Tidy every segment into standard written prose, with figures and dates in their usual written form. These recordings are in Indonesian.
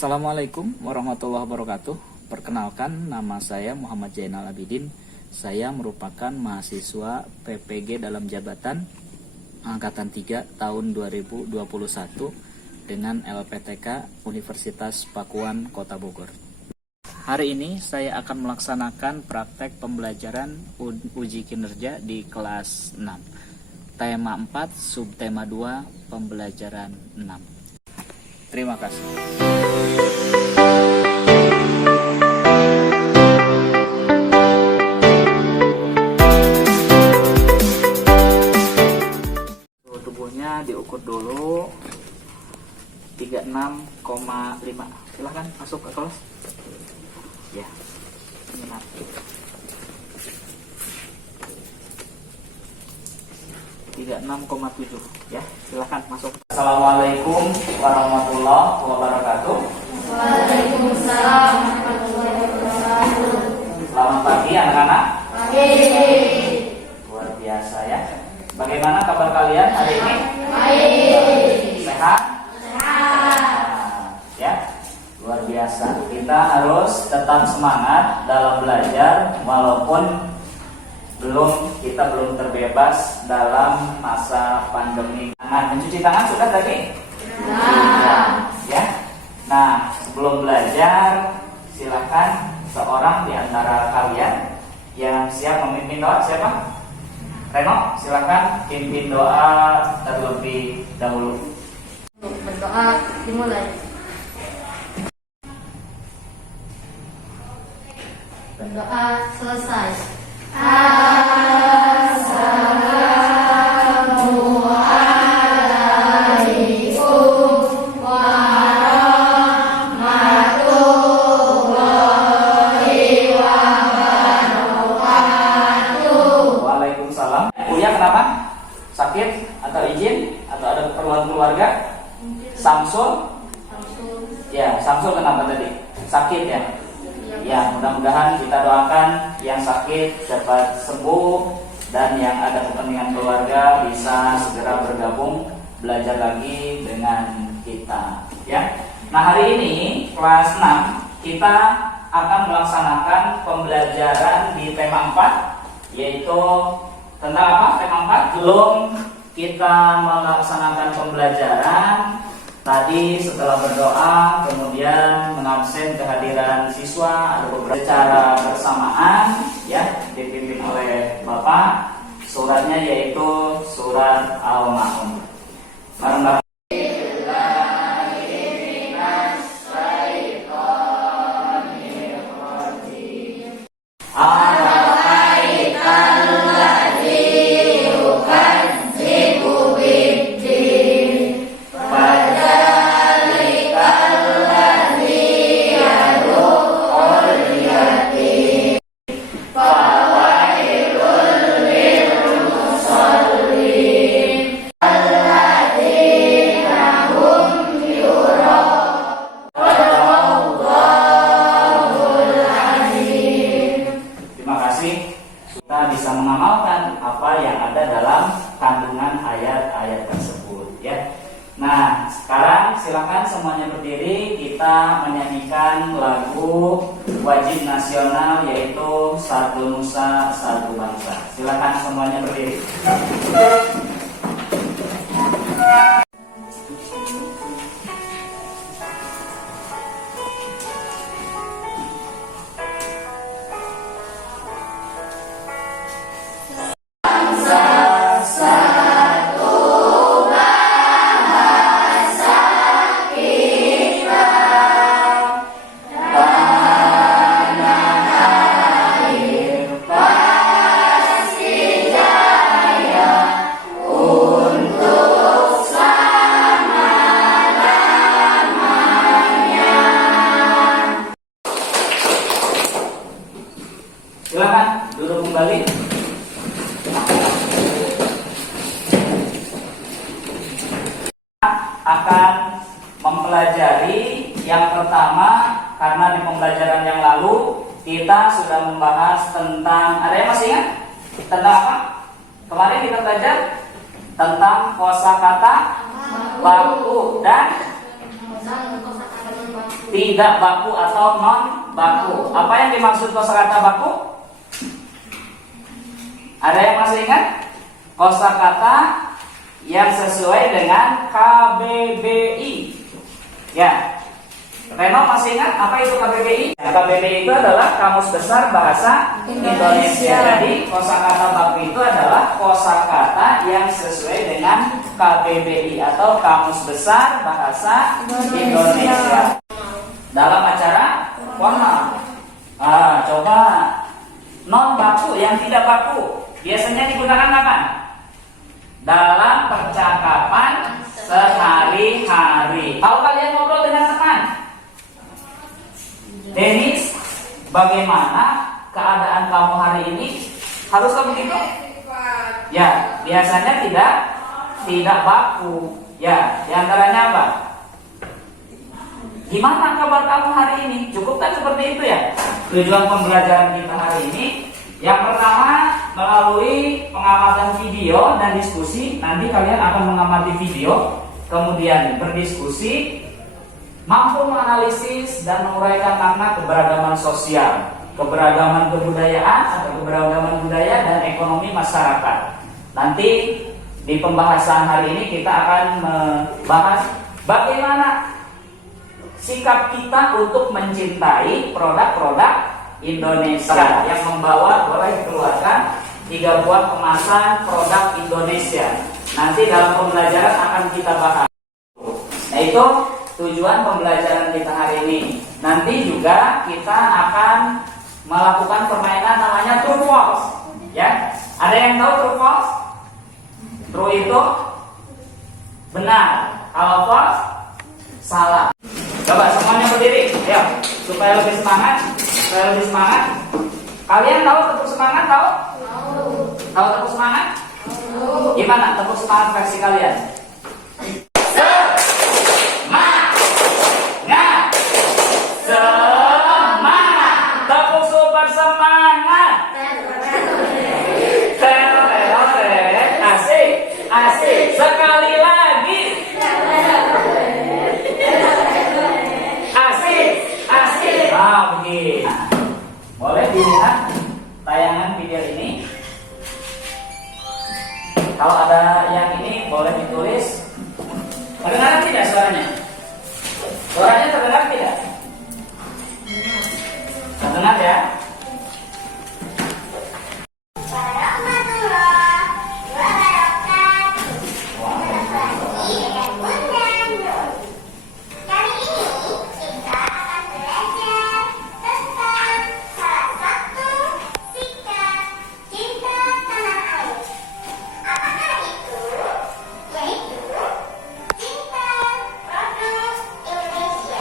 Assalamualaikum warahmatullahi wabarakatuh. Perkenalkan, nama saya Muhammad Zainal Abidin. Saya merupakan mahasiswa PPG dalam jabatan Angkatan 3 tahun 2021 dengan LPTK Universitas Pakuan Kota Bogor. Hari ini saya akan melaksanakan praktek pembelajaran uji kinerja di kelas 6. Tema 4, subtema 2, pembelajaran 6. Terima kasih. Suhu tubuhnya diukur dulu 36,5. Silahkan masuk ke kelas. Ya. Benar. 36,7 ya, silahkan masuk. Assalamualaikum warahmatullahi wabarakatuh. Waalaikumsalam warahmatullahi wabarakatuh. Selamat pagi anak-anak. Pagi. Luar biasa ya. Bagaimana kabar kalian hari ini? Baik. Sehat? Sehat. Ya, luar biasa. Kita harus tetap semangat dalam belajar walaupun kita belum terbebas dalam masa pandemi. Nah, mencuci tangan sudah tadi? Nah. Ya. Nah, sebelum belajar, silakan seorang di antara kalian yang siap memimpin doa. Siapa? Reno, silakan pimpin doa terlebih dahulu. Untuk berdoa dimulai. Berdoa selesai. Assalamualaikum warahmatullahi wabarakatuh. Waalaikumsalam. Kuliah kenapa? Sakit atau izin atau ada keperluan keluarga? Samsul? Ya, Samsul kenapa tadi? Sakit ya? Ya, mudah-mudahan kita doakan yang sakit cepat sembuh dan yang ada kepentingan keluarga bisa segera bergabung belajar lagi dengan kita ya. Nah, hari ini kelas 6 kita akan melaksanakan pembelajaran di tema 4, yaitu tentang apa? Tema 4 belum kita melaksanakan pembelajaran. Tadi setelah berdoa, kemudian mengabsen kehadiran siswa, ada beberapa secara bersamaan, ya, dipimpin oleh Bapak. Suratnya yaitu surat Al-Ma'un. Bareng-bareng. Kita bisa mengamalkan apa yang ada dalam kandungan ayat-ayat tersebut ya. Nah, sekarang silakan semuanya berdiri, kita menyanyikan lagu wajib nasional yaitu Satu Nusa Satu Bangsa. Silakan semuanya berdiri. Silakan duduk kembali. Akan mempelajari yang pertama, karena di pembelajaran yang lalu kita sudah membahas tentang, ada yang masih ingat? Tentang apa? Kemarin kita belajar tentang kosakata baku dan tidak baku atau non baku. Apa yang dimaksud kosakata baku? Ada yang masih ingat? Kosakata yang sesuai dengan KBBI. Ya. Reno masih ingat apa itu KBBI? Nah, KBBI itu adalah Kamus Besar Bahasa Indonesia. Jadi kosakata baku itu adalah kosakata yang sesuai dengan KBBI atau Kamus Besar Bahasa Indonesia. Dalam acara formal. Coba non baku yang tidak baku biasanya digunakan kapan? Dalam percakapan sehari-hari. Kalau kalian ngobrol dengan teman, Denis, bagaimana keadaan kamu hari ini? Haruskah begitu? Ya, biasanya tidak baku. Ya, diantaranya apa? Gimana kabar kamu hari ini? Cukup kan seperti itu ya? Tujuan pembelajaran kita hari ini, yang pertama melalui pengamatan video dan diskusi. Nanti kalian akan mengamati video, kemudian berdiskusi, mampu menganalisis dan menguraikan makna keberagaman sosial, keberagaman kebudayaan atau keberagaman budaya dan ekonomi masyarakat. Nanti di pembahasan hari ini kita akan membahas bagaimana sikap kita untuk mencintai produk-produk Indonesia yang membawa boleh keluarkan 3 buah kemasan produk Indonesia. Nanti dalam pembelajaran akan kita bahas. Nah, itu tujuan pembelajaran kita hari ini. Nanti juga kita akan melakukan permainan namanya true false. Ya, ada yang tahu true false? True itu benar, kalau false salah. Coba semuanya berdiri, ayo, supaya lebih semangat. Kalian tahu tepuk semangat? Tahu? Tahu tepuk semangat? Gimana tepuk semangat versi kalian? Tepuk super semangat. Asik. Sekali lagi. Asik. Begini. Boleh dilihat tayangan video ini. Kalau ada yang ini boleh ditulis. Terdengar tidak suaranya? Suaranya terdengar tidak? Terdengar ya?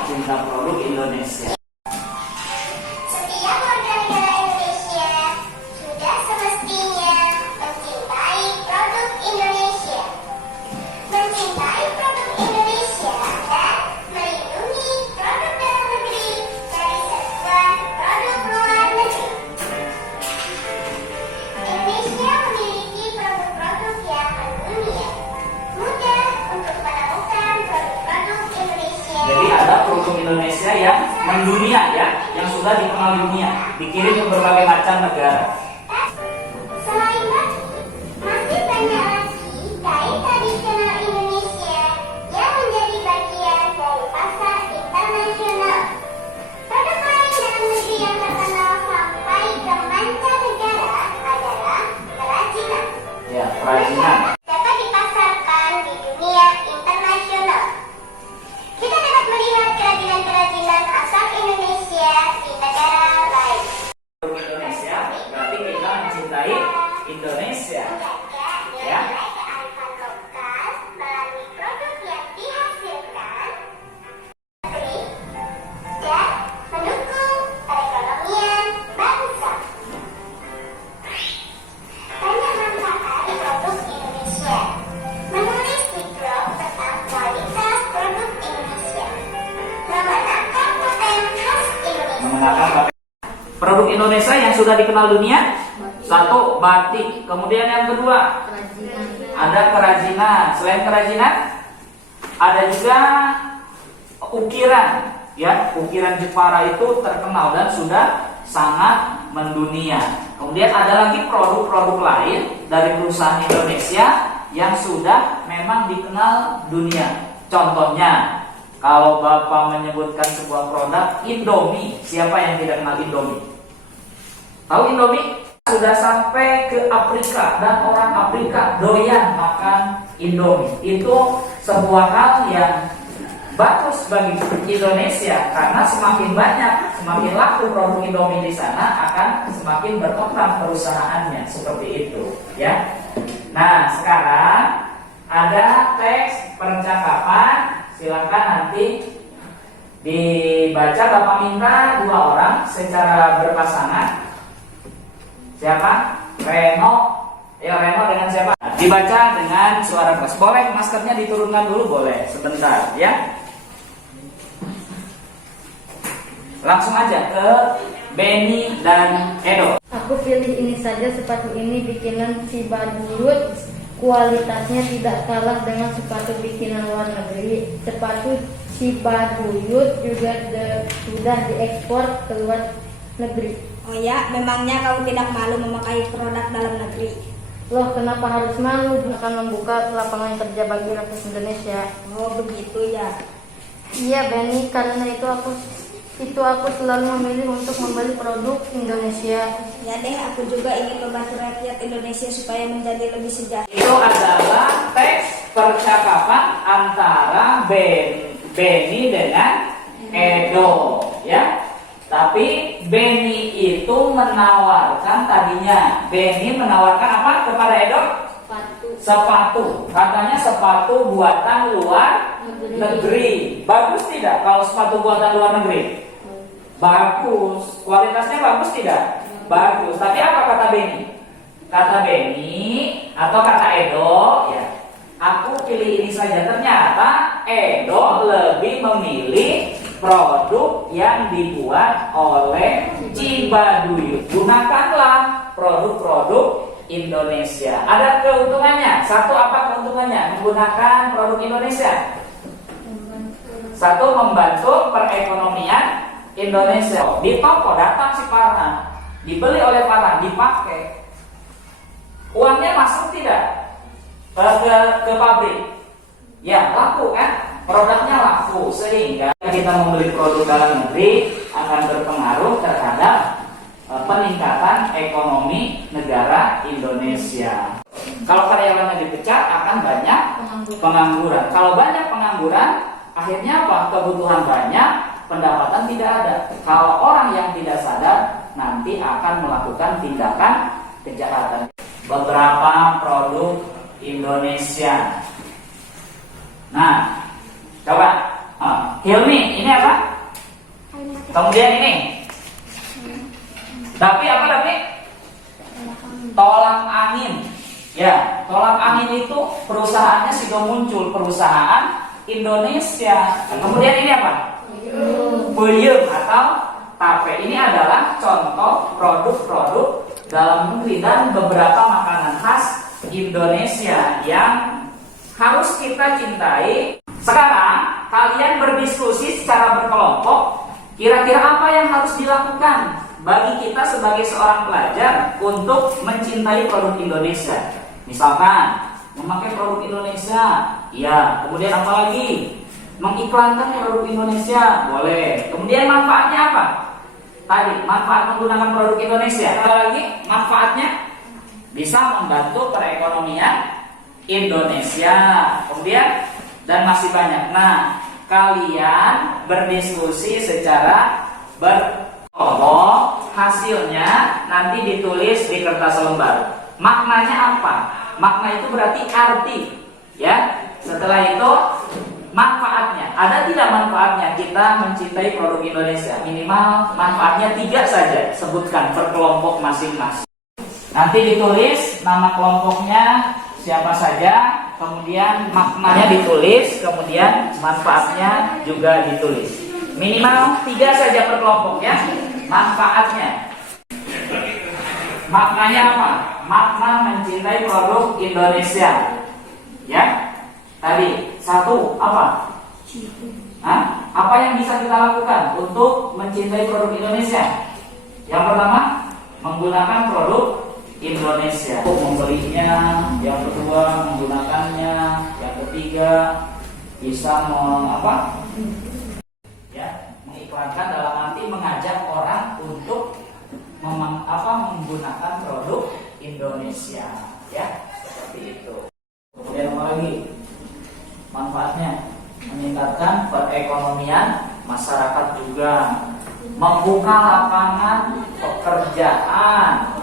Cinta produk Indonesia. Setiap warga negara Indonesia sudah semestinya mencintai produk Indonesia. Mencintai produk Indonesia dan melindungi produk dalam negeri dari serbuan produk luar negeri. Indonesia memiliki produk-produk yang mendunia. Mudah untuk menemukan produk-produk Indonesia. Jadi ada produk Indonesia yang mendunia ya, yang sudah dikenal dunia, dikirim ke berbagai macam negara. Selain batik, masih banyak lagi kain tradisional Indonesia yang menjadi bagian dari pasar internasional. Produk lain dalam negeri yang terkenal sampai ke mancanegara adalah kerajinan. Ya, kerajinan. Dapat dipasarkan di dunia internasional. Kita dapat melihat kerajinan-kerajinan asal Indonesia di negara lain. Produk Indonesia berarti kita mencintai Indonesia. Menjaga Ya. nilai kearifan lokal melalui produk yang dihasilkan negeri dan mendukung perekonomian bangsa. Banyak manfaat produk Indonesia. Menulis di blog tentang kualitas produk Indonesia. Mengenalkan paten khas Indonesia. Mengenalkan produk Indonesia yang sudah dikenal dunia. Satu, batik. Kemudian yang kedua, ada kerajinan. Selain kerajinan, ada juga ukiran. ya, ukiran Jepara itu terkenal dan sudah sangat mendunia. Kemudian ada lagi produk-produk lain dari perusahaan Indonesia yang sudah memang dikenal dunia. Contohnya, kalau Bapak menyebutkan sebuah produk Indomie, siapa yang tidak kenal Indomie? Tahu Indomie? Sudah sampai ke Afrika dan orang Afrika doyan makan Indomie. Itu sebuah hal yang bagus bagi Indonesia karena semakin banyak, semakin laku produk Indomie di sana akan semakin berkembang perusahaannya, seperti itu, ya. Nah, sekarang ada teks percakapan, silakan nanti dibaca. Bapak minta 2 orang secara berpasangan. Siapa? Reno. Ya, Reno dengan siapa? Dibaca dengan suara keras. Boleh maskernya diturunkan dulu, boleh sebentar, ya. Langsung aja ke Benny dan Edo. Aku pilih ini saja, sepatu ini bikinan Cibaduyut. Kualitasnya tidak kalah dengan sepatu bikinan luar negeri. Sepatu Cibaduyut juga sudah diekspor ke luar negeri. Oh ya, memangnya kamu tidak malu memakai produk dalam negeri? Loh, kenapa harus malu? Akan membuka lapangan kerja bagi rakyat Indonesia. Oh begitu ya. Iya Benny, karena itu aku selalu memilih untuk membeli produk Indonesia. Ya deh, aku juga ingin membantu rakyat Indonesia supaya menjadi lebih sejahtera. Itu adalah teks percakapan antara Benny dengan Edo, ya. Tapi Benny itu menawarkan tadinya. Benny menawarkan apa kepada Edo? Sepatu. Katanya sepatu buatan luar negeri. Bagus tidak kalau sepatu buatan luar negeri? Bagus. Kualitasnya bagus tidak? Bagus. Tapi apa kata Benny? Kata Benny atau kata Edo, ya, aku pilih ini saja. Ternyata Edo lebih memilih produk yang dibuat oleh Cibaduyut. Gunakanlah produk-produk Indonesia. Ada keuntungannya. Satu, apa keuntungannya menggunakan produk Indonesia? Satu, membantu perekonomian Indonesia. Di toko datang si Farhan, dibeli oleh Farhan, dipakai. Uangnya masuk tidak ke pabrik? Ya, laku kan? Produknya laku, sehingga kita membeli produk dalam negeri akan berpengaruh terhadap peningkatan ekonomi negara Indonesia. Kalau karyawannya dipecat akan banyak pengangguran. Kalau banyak pengangguran, akhirnya apa? Kebutuhan banyak, pendapatan tidak ada. Kalau orang yang tidak sadar nanti akan melakukan tindakan kejahatan. Beberapa produk Indonesia. Nah, coba Hilmi, ini apa? Kemudian ini Dapi, apa Dapi? Tolak angin. Ya, tolak angin itu perusahaannya sudah muncul, perusahaan Indonesia. Kemudian ini apa? Puyuh atau tape. Ini adalah contoh produk-produk dalam negeri dan beberapa makanan khas Indonesia yang harus kita cintai. Sekarang kalian berdiskusi secara berkelompok, kira-kira apa yang harus dilakukan bagi kita sebagai seorang pelajar untuk mencintai produk Indonesia. Misalkan memakai produk Indonesia, ya. Kemudian apa lagi? Mengiklankan produk Indonesia, boleh. Kemudian manfaatnya apa? Tadi manfaat menggunakan produk Indonesia. Apa lagi manfaatnya? Bisa membantu perekonomian Indonesia. Kemudian dan masih banyak. Nah, kalian berdiskusi secara berkelompok, hasilnya nanti ditulis di kertas lembar. Maknanya apa? Makna itu berarti arti, ya. Setelah itu manfaatnya. Ada tidak manfaatnya kita mencintai produk Indonesia? Minimal manfaatnya 3 saja. Sebutkan per kelompok masing-masing. Nanti ditulis nama kelompoknya siapa saja, kemudian maknanya ditulis, kemudian manfaatnya juga ditulis. Minimal 3 saja per kelompok, ya. Manfaatnya. Maknanya apa? Makna mencintai produk Indonesia. Ya. Tadi 1 apa? Apa yang bisa kita lakukan untuk mencintai produk Indonesia? Yang pertama, menggunakan produk Indonesia. Untuk membelinya, yang kedua menggunakannya, yang ketiga bisa mengiklankan dalam arti mengajak orang untuk menggunakan produk Indonesia, ya seperti itu. Kemudian apa lagi? Manfaatnya meningkatkan perekonomian masyarakat juga, membuka lapangan pekerjaan,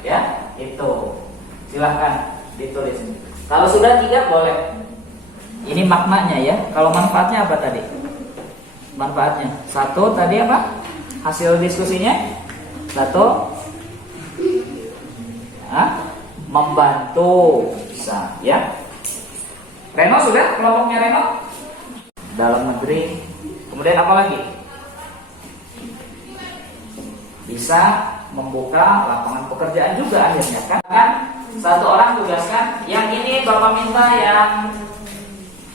ya itu. Silahkan ditulis. Kalau sudah tidak boleh. Ini maknanya ya. Kalau manfaatnya apa tadi? Manfaatnya satu tadi apa? Hasil diskusinya satu, membantu bisa ya. Reno sudah kelompoknya Reno? Dalam negeri. Kemudian apa lagi? Bisa membuka lapangan pekerjaan juga akhirnya kan? Satu orang tugaskan, yang ini Bapak minta yang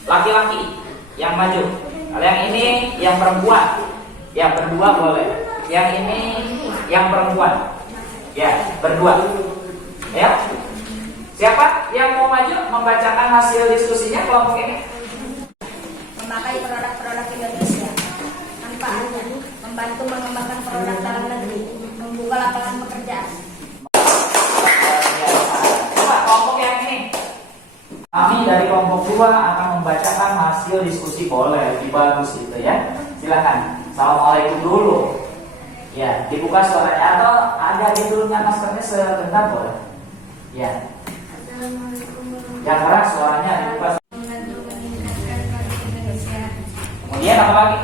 laki-laki yang maju. Kalau yang ini yang perempuan, ya berdua boleh. Yang ini yang perempuan, ya berdua. Ya. Siapa yang mau maju membacakan hasil diskusinya kelompok ini? Memakai produk-produk Indonesia. Manfaatnya membantu mengembangkan produk dalam negeri, membuka lapangan pekerjaan. Coba kelompok yang ini. Kami dari kelompok 2 akan membacakan hasil diskusi, boleh, bagus gitu ya. Silakan. Assalamualaikum dulu. Ya, dibuka suaranya atau ada judulnya maskernya sebentar boleh. Ya. Yang keras suaranya dibuka. Kemudian apa lagi?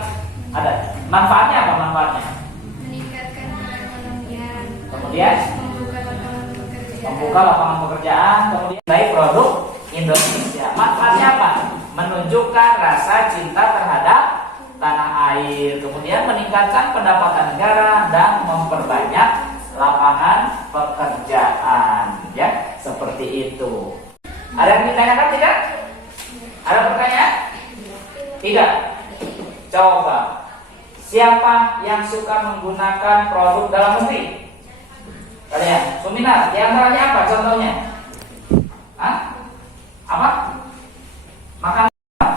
Ada. Manfaatnya apa manfaatnya? Meningkatkan perekonomian. Kemudian membuka lapangan pekerjaan. Kemudian baik produk Indonesia. Manfaatnya apa? Menunjukkan rasa cinta terhadap tanah air. Kemudian meningkatkan pendapatan negara dan memperbanyak lapangan pekerjaan. Ya, seperti itu. Ada yang ditanyakan tidak? Ada pertanyaan? Tidak. Coba, siapa yang suka menggunakan produk dalam negeri? Kalian, Suminar, di antaranya apa contohnya? Apa? Makanan apa?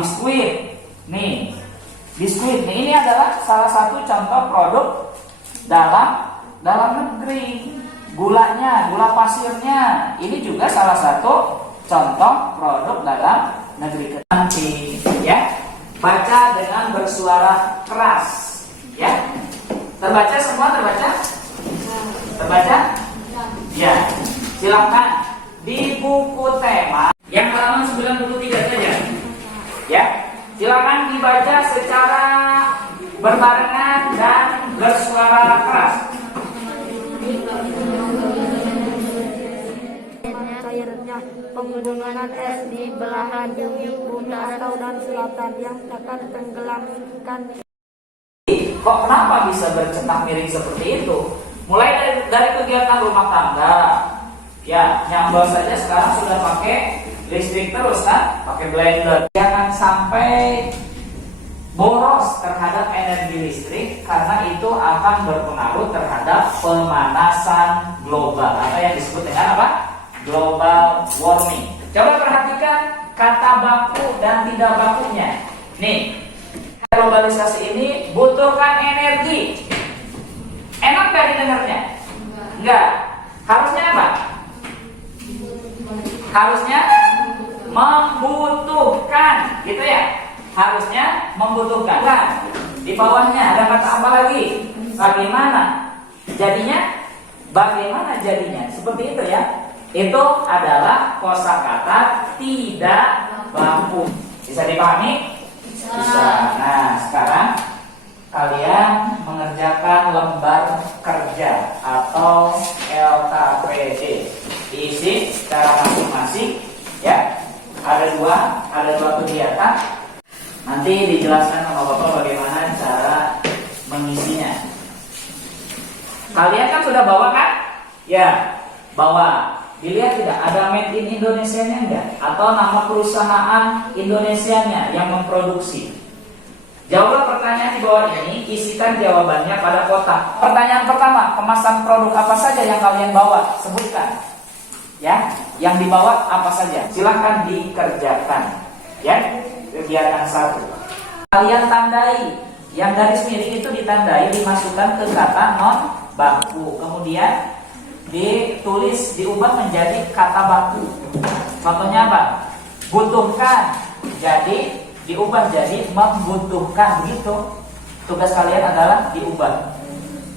Biskuit. Nih, biskuit. Nih, ini adalah salah satu contoh produk dalam negeri. Gulanya, gula pasirnya, ini juga salah satu contoh produk dalam negeri. Nanti, ya, baca dengan bersuara keras, ya. Terbaca semua, terbaca? Terbaca? Ya, silakan di buku tema yang halaman 93 saja, ya. Silakan dibaca secara berbarengan dan bersuara keras. Pegunungan es di belahan bumi utara dan selatan yang akan tenggelamkan. Kok kenapa bisa bercetak miring seperti itu? Mulai dari kegiatan rumah tangga, ya nyambel saja sekarang sudah pakai listrik terus kan, pakai blender. Jangan sampai boros terhadap energi listrik karena itu akan berpengaruh terhadap pemanasan global atau yang disebut dengan apa? Global warming. Coba perhatikan kata baku dan tidak bakunya. Nih, globalisasi ini butuhkan energi. Enak gak didengarnya? Enggak. Harusnya apa? Harusnya membutuhkan, gitu ya? Harusnya membutuhkan. Nah, di bawahnya ada kata apa lagi? Bagaimana? Jadinya? Bagaimana jadinya? Seperti itu ya. Itu adalah kosakata tidak baku. Bisa dipahami? Bisa. Nah, sekarang kalian mengerjakan lembar kerja atau LKPD. Diisi secara masing-masing, ya. Ada dua kegiatan. Nanti dijelaskan sama Bapak bagaimana cara mengisinya. Kalian kan sudah bawa kan? Ya, bawa. Dilihat tidak ada made in Indonesia-nya enggak? Atau nama perusahaan Indonesianya yang memproduksi? Jawablah pertanyaan di bawah ini, isikan jawabannya pada kotak. Pertanyaan pertama, kemasan produk apa saja yang kalian bawa? Sebutkan. Ya, yang dibawa apa saja? Silahkan dikerjakan. Ya, kegiatan 1. Kalian tandai. Yang garis miring itu ditandai, dimasukkan ke kata non baku. Kemudian ditulis, diubah menjadi kata baku. Contohnya apa? Butuhkan, jadi diubah jadi membutuhkan. Begitu. Tugas kalian adalah diubah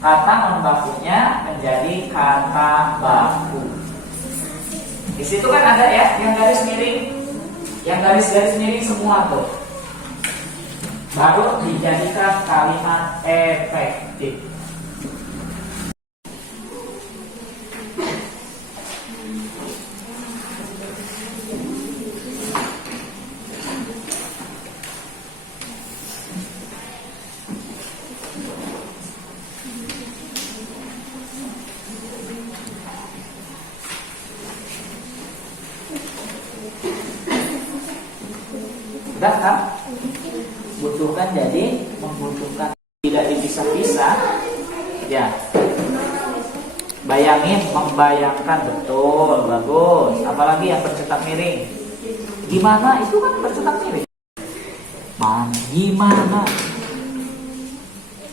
kata non bakunya menjadi kata baku. Di situ kan ada ya yang garis miring, yang garis-garis miring semua tuh. Baru dijadikan kalimat efektif. Sudah kan? Butuhkan jadi membutuhkan, tidak dipisah-pisah. Ya. Bayangin, membayangkan, betul, bagus. Apalagi yang bercetak miring. Gimana? Itu kan bercetak miring. Gimana?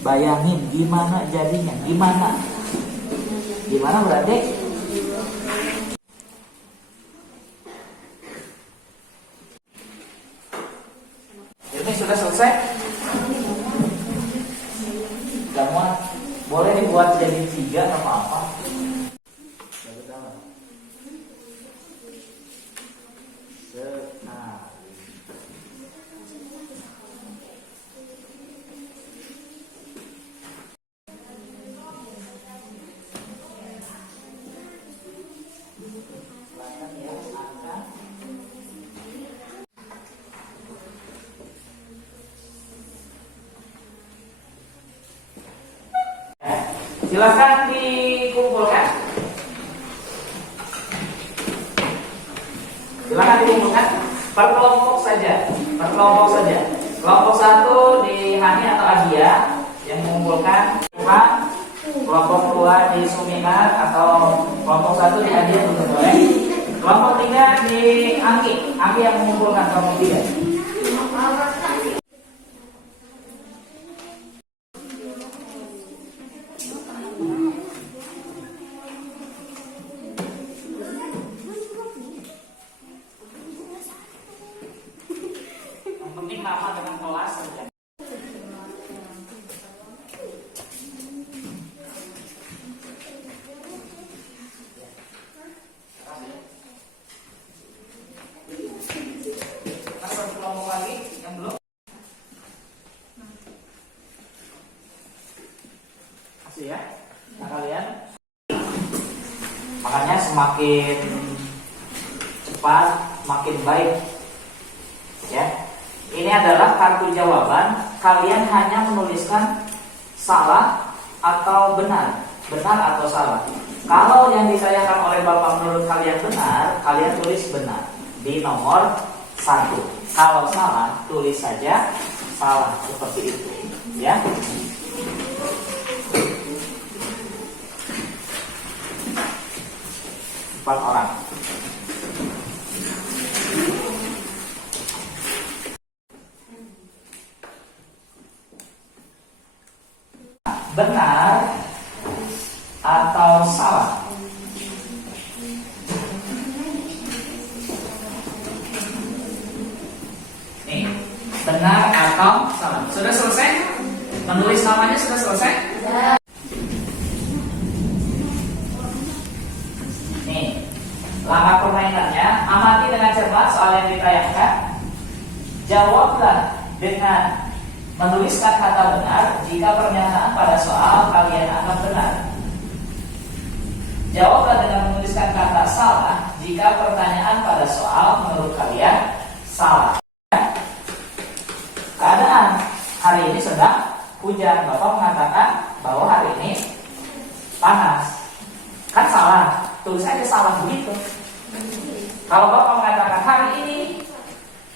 Bayangin gimana jadinya? Gimana? Gimana berarti? Ini sudah selesai? Semua boleh dibuat jadi 3, nggak apa-apa. Silakan dikumpulkan. Silakan dikumpulkan per kelompok saja. Per kelompok saja. Kelompok 1 di Hani atau Adia yang mengumpulkan. Kelompok 2 di Suminar atau kelompok 1 di Adia juga boleh. Kelompok 3 di Anggi. Anggi yang mengumpulkan kelompok 3. Penting nama dengan kelas saja. Satu kelompok lagi yang belum. Kasih ya. Nah kalian, makanya semakin cepat, makin baik. Ya. Ini adalah kartu jawaban. Kalian hanya menuliskan salah atau benar, benar atau salah. Kalau yang ditanyakan oleh Bapak menurut kalian benar, kalian tulis benar di nomor 1. Kalau salah, tulis saja salah, seperti itu. Ya. Empat orang. Benar atau salah? Nih, benar atau salah? Sudah selesai? Menulis namanya sudah selesai? Nih, langkah permainannya, amati dengan cermat soal yang ditayangkan. Jawablah dengan menuliskan kata benar jika pernyataan pada soal kalian anggap benar. Jawablah dengan menuliskan kata salah jika pertanyaan pada soal menurut kalian salah. Keadaan hari ini sedang hujan. Bapak mengatakan bahwa hari ini panas. Kan salah. tulis aja salah begitu. Kalau Bapak mengatakan hari ini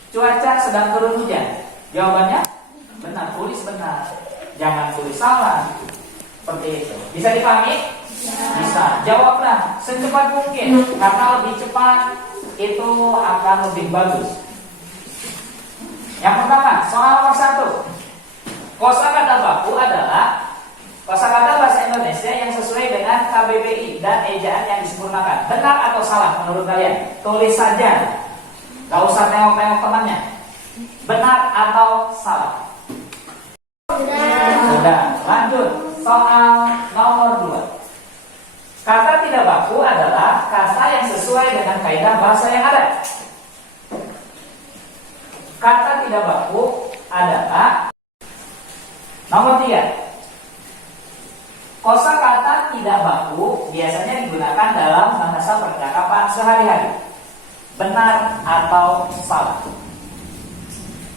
cuaca sedang turun hujan, jawabannya benar, tulis benar. Jangan tulis salah. Seperti itu. Bisa dipahami? Bisa. Jawablah secepat mungkin, karena lebih cepat itu akan lebih bagus. Yang pertama, soal nomor 1. Kosakata baku adalah kosakata bahasa Indonesia yang sesuai dengan KBBI dan ejaan yang disempurnakan. Benar atau salah menurut kalian? Tulis saja. Gak usah tengok-tengok temannya. Benar atau salah? Sudah. Lanjut. Soal nomor 2. Kata tidak baku adalah kata yang sesuai dengan kaidah bahasa yang ada. Kata tidak baku adalah nomor 3. Kosakata tidak baku biasanya digunakan dalam bahasa percakapan sehari-hari. Benar atau salah?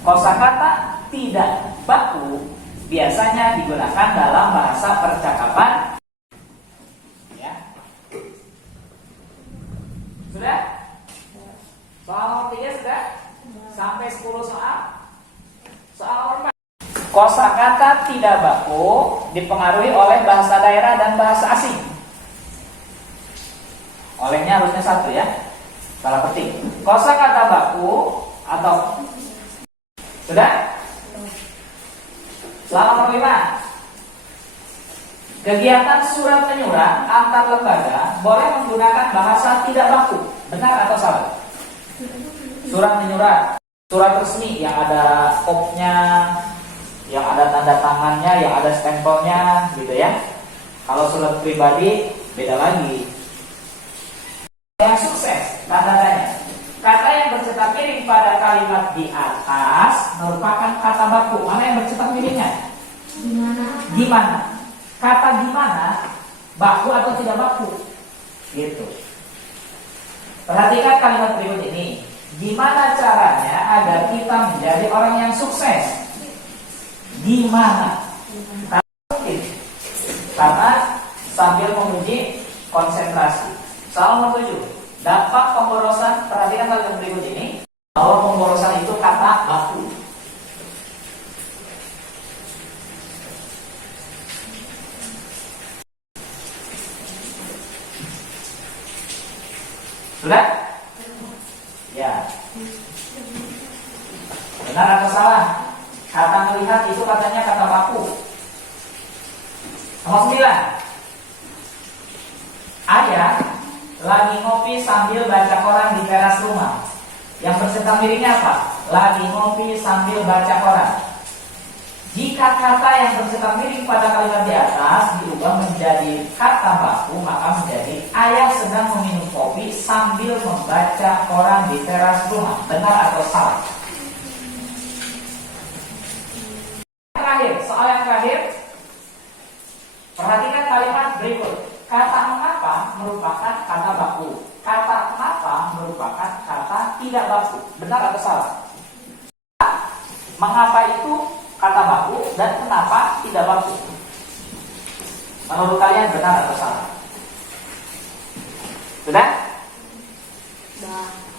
Kosakata tidak baku biasanya digunakan dalam bahasa percakapan. Ya. Sudah? Soal nomor 3 sudah? Sampai 10 soal. Soal nomor 4. Kosakata tidak baku dipengaruhi oleh bahasa daerah dan bahasa asing. Olehnya harusnya 1 ya. Salah petik. Kosakata baku atau sudah? Soal nomor 5. Kegiatan surat menyurat antar lembaga boleh menggunakan bahasa tidak baku. Benar atau salah? Surat menyurat, surat resmi yang ada kopnya, yang ada tanda tangannya, yang ada stempelnya, gitu ya. Kalau surat pribadi beda lagi. Yang sukses, tanda-tandanya. Kata yang bercetak miring pada kalimat di atas merupakan kata baku. Mana yang bercetak miringnya? Gimana? Kata gimana? Baku atau tidak baku? Gitu. Perhatikan kalimat berikut ini. Gimana caranya agar kita menjadi orang yang sukses? Gimana? Tak mungkin. Karena sambil menguji konsentrasi. Soal nomor 7. Dampak pemborosan. Perhatikan kalimat berikut ini. Bahwa pemborosan itu kata baku. Sudah? Ya. Benar atau salah? Kata melihat itu katanya kata baku. Nomor 9. Ayah lagi ngopi sambil baca koran di teras rumah. Yang bercetak miringnya apa? Lagi ngopi sambil baca koran. Jika kata yang bercetak miring pada kalimat di atas diubah menjadi kata baku, maka menjadi ayah sedang meminum kopi sambil membaca koran di teras rumah. Benar atau salah? Terakhir, soal yang terakhir. Perhatikan kalimat berikut. Kata mengapa merupakan kata baku. Kata kenapa merupakan kata tidak baku. Benar atau salah? Mengapa itu kata baku dan kenapa tidak baku? Menurut kalian benar atau salah? Sudah?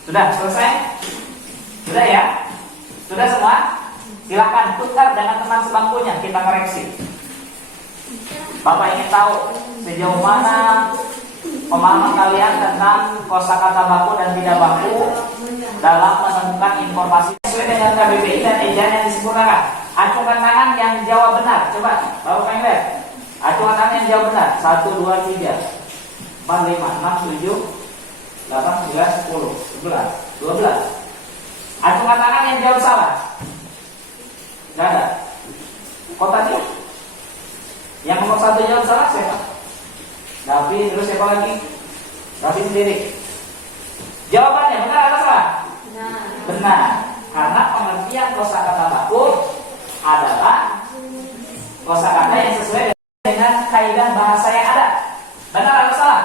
Sudah selesai? Sudah ya? Sudah semua? Silakan tukar dengan teman sebangkunya, kita koreksi. Bapak ingin tahu sejauh mana pemahaman kalian tentang kosakata baku dan tidak baku dalam menemukan informasi sesuai dengan KBBI dan ejaan yang disempurnakan. Acungkan tangan yang jawab benar. Coba, Bapak pengen lihat. Acungkan tangan yang jawab benar. 1, 2, 3 4, 5, 6, 7 8, 9, 10 11, 12. Acungkan tangan yang jawab salah. Gak ada. Kok tadi? Yang nomor 1 jawab salah siapa? Davi, terus siapa lagi? Davi sendiri. Jawabannya benar atau salah? Benar. Karena pengertian kosakata baku adalah kosakata yang sesuai dengan kaidah bahasa yang ada. Benar atau salah?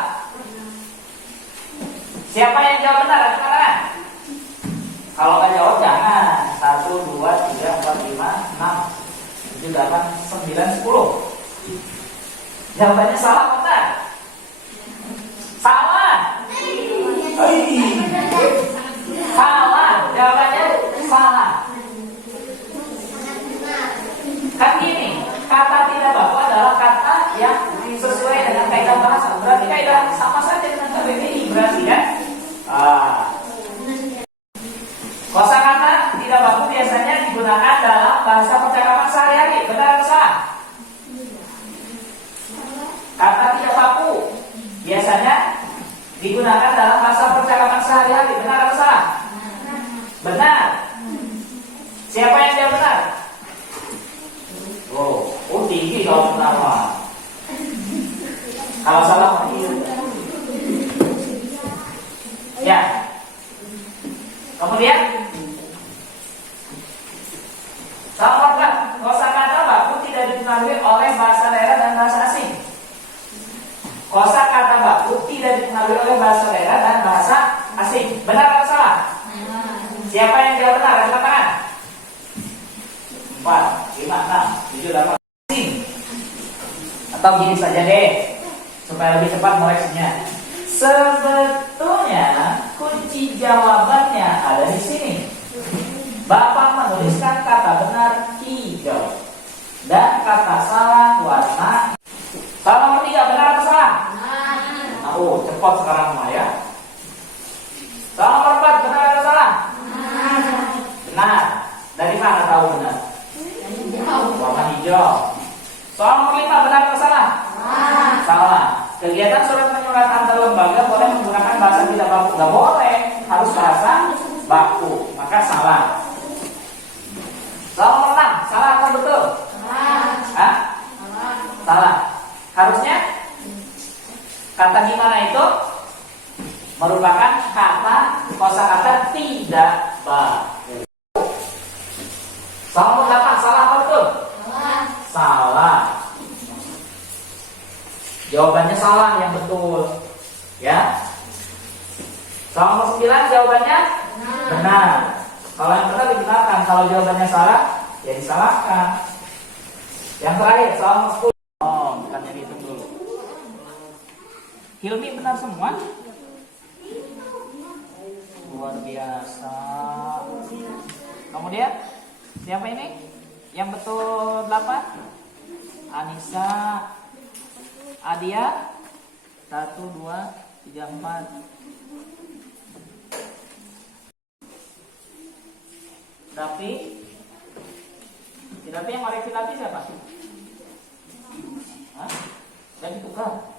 Siapa yang jawab benar? Acungkan tangan. Kalau nggak jawab jangan. 1, 2, 3, 4, 5, 6, 7, 8, 9, 10. Jawabannya salah, benar? Salah. digunakan dalam bahasa percakapan sehari-hari. Benar atau salah? Kata tidak baku biasanya digunakan dalam bahasa percakapan sehari-hari. Benar atau salah? Benar. Siapa yang jawab benar? Oh tinggi kalau benar mah. Kalau salah ya. Kemudian nomor 4, kosakata baku tidak dipengaruhi oleh bahasa daerah dan bahasa asing. Kosakata baku tidak dipengaruhi oleh bahasa daerah dan bahasa asing. Benar atau salah? Siapa yang jawab benar? Angkat tangan. 4, 5, 6, 7, 8. Asing. Atau gini saja deh, supaya lebih cepat mengoreksinya. Sebetulnya kunci jawabannya ada di sini. Bapak menuliskan kata benar hijau dan kata salah warna. Salah nomor 3, benar atau salah? Oh, cepat sekarang semua ya. Salah nomor 4, benar atau salah? Benar. Dari mana tahu benar? Warna hijau. Soal nomor 5, benar atau salah? Salah. Kegiatan surat menyurat antar lembaga boleh menggunakan bahasa tidak baku. Nggak boleh, harus bahasa baku. Maka salah. Soal nomor 6, salah atau betul? Hah? Salah. Harusnya kata gimana itu merupakan kata kosakata tidak baku. Soal nomor 8, salah atau betul? Salah. Jawabannya salah, yang betul. Ya. Soal nomor 9, jawabannya benar. Kalau yang benar dibenarkan, kalau jawabannya salah, ya disalahkan. Yang terakhir, soal nomor 10. Oh, bukannya dihitung dulu. Hilmi benar semua? Luar biasa. Kemudian, siapa ini? Yang betul 8? Anissa, Adia, 1, 2, 3, 4. Dapi yang koreksi Dapi siapa? Hah? Dan ditukar.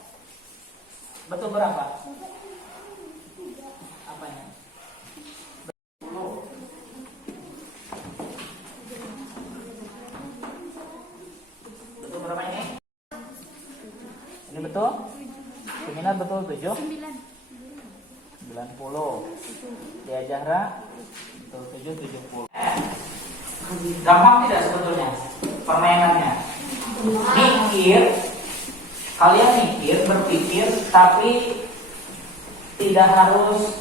Betul berapa? Apanya? Betul berapa ini? Ini betul? Seminar betul 7? 90. Dia Zahra betul 7, 70. Gampang tidak sebetulnya permainannya? Mikir, kalian mikir, berpikir, tapi tidak harus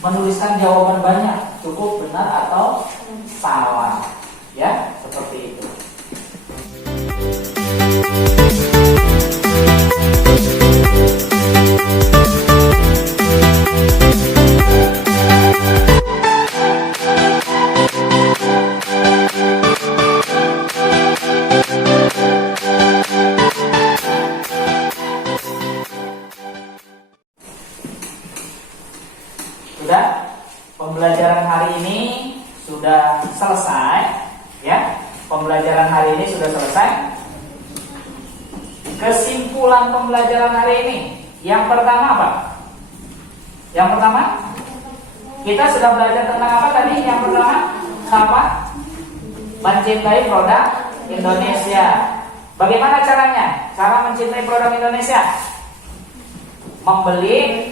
menuliskan jawaban banyak, cukup benar atau salah, ya, seperti itu. Sudah, pembelajaran hari ini sudah selesai, ya. Pembelajaran hari ini sudah selesai. Kesimpulan pembelajaran hari ini, yang pertama apa? Yang pertama, kita sudah belajar tentang apa tadi? Yang pertama, apa? Mencintai produk Indonesia. Bagaimana caranya? Cara mencintai produk Indonesia? Membeli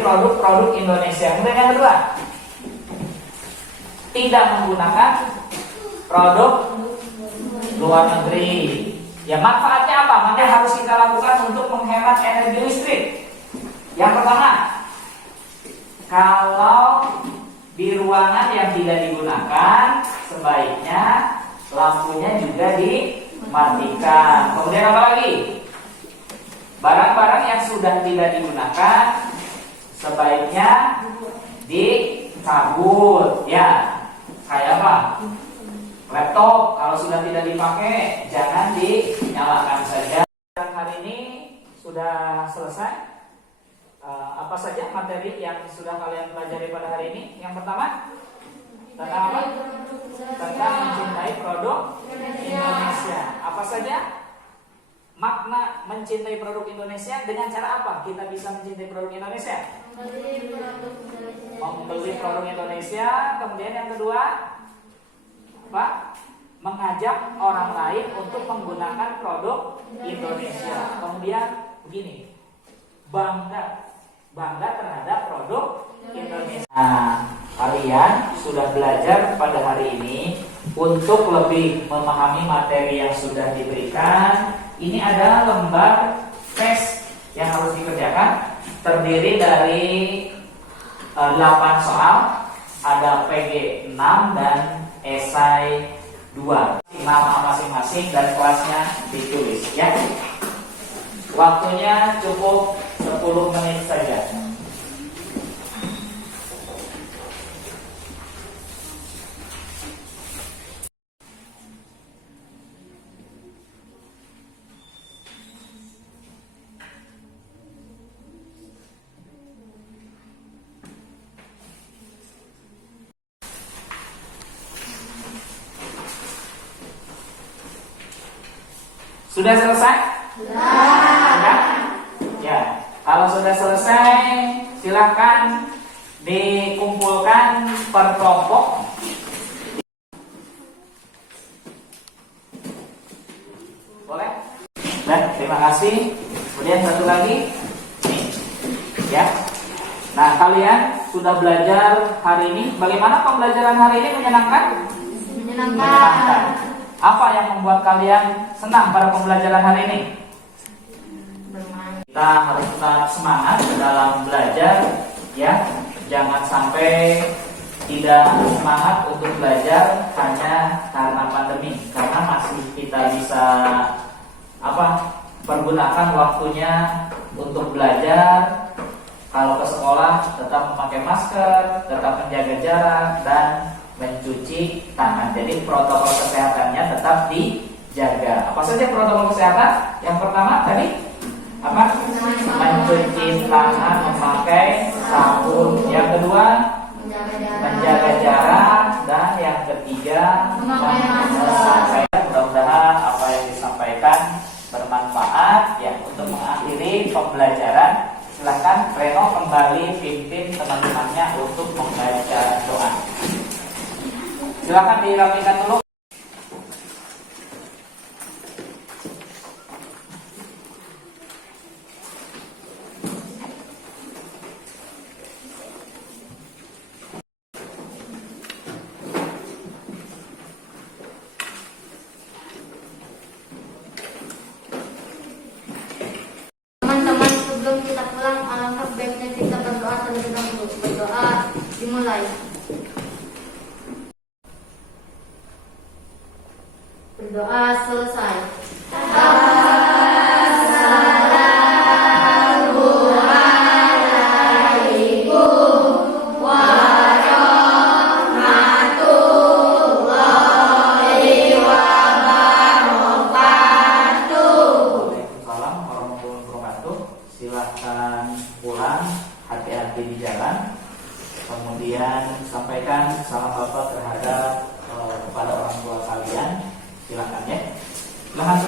produk Indonesia. Kemudian yang kedua, tidak menggunakan produk luar negeri. Ya, manfaatnya apa? Mana yang harus kita lakukan untuk menghemat energi listrik? Yang pertama, kalau di ruangan yang tidak digunakan, sebaiknya lampunya juga dimatikan. Kemudian apa lagi? Barang-barang yang sudah tidak digunakan sebaiknya dicabut, ya. Kayak apa? Laptop kalau sudah tidak dipakai jangan dinyalakan saja. Hari ini sudah selesai. apa saja materi yang sudah kalian pelajari pada hari ini? Yang pertama, tentang apa? Tentang mencintai produk Indonesia. Apa saja makna mencintai produk Indonesia? Dengan cara apa kita bisa mencintai produk Indonesia? Membeli produk Indonesia. Kemudian yang kedua, apa? Mengajak orang lain untuk menggunakan produk Indonesia. Kemudian begini, bangga terhadap produk Indonesia. Nah, kalian sudah belajar pada hari ini. Untuk lebih memahami materi yang sudah diberikan, ini adalah lembar tes yang harus dikerjakan. Terdiri dari 8 soal, ada PG 6 dan esai 2. Nama masing-masing dan kelasnya ditulis ya. Waktunya cukup 10 menit saja. Sudah selesai? Sudah. Ya, kalau sudah selesai, silakan dikumpulkan per kelompok. Boleh? Nah, terima kasih. Kemudian satu lagi, nih, ya. Nah, kalian sudah belajar hari ini. Bagaimana pembelajaran hari ini? Menyenangkan? Menyenangkan. Apa yang membuat kalian senang pada pembelajaran hari ini? Kita harus tetap semangat dalam belajar, ya. Jangan sampai tidak semangat untuk belajar hanya karena pandemi, karena masih kita bisa pergunakan waktunya untuk belajar. Kalau ke sekolah tetap memakai masker, tetap menjaga jarak dan mencuci tangan. Jadi protokol kesehatannya tetap dijaga. Apa saja protokol kesehatan? Yang pertama tadi apa? Mencuci tangan memakai sabun. Yang kedua, menjaga jarak. Dan yang ketiga, memakai masker. Mudah-mudahan apa yang disampaikan bermanfaat ya. Untuk mengakhiri pembelajaran, silakan Reno kembali pimpin teman-temannya untuk membaca doa. Silakan dirapikan dulu. Teman-teman, sebelum kita pulang, alangkah baiknya kita berdoa terlebih dahulu. Berdoa dimulai. Berdoa selesai. Waalaikumsalam warahmatullahi wabarakatuh. Silahkan pulang, hati-hati di jalan. Kemudian sampaikan salam bapak terhadap kepada orang tua kalian. Silakan ya. Silakan.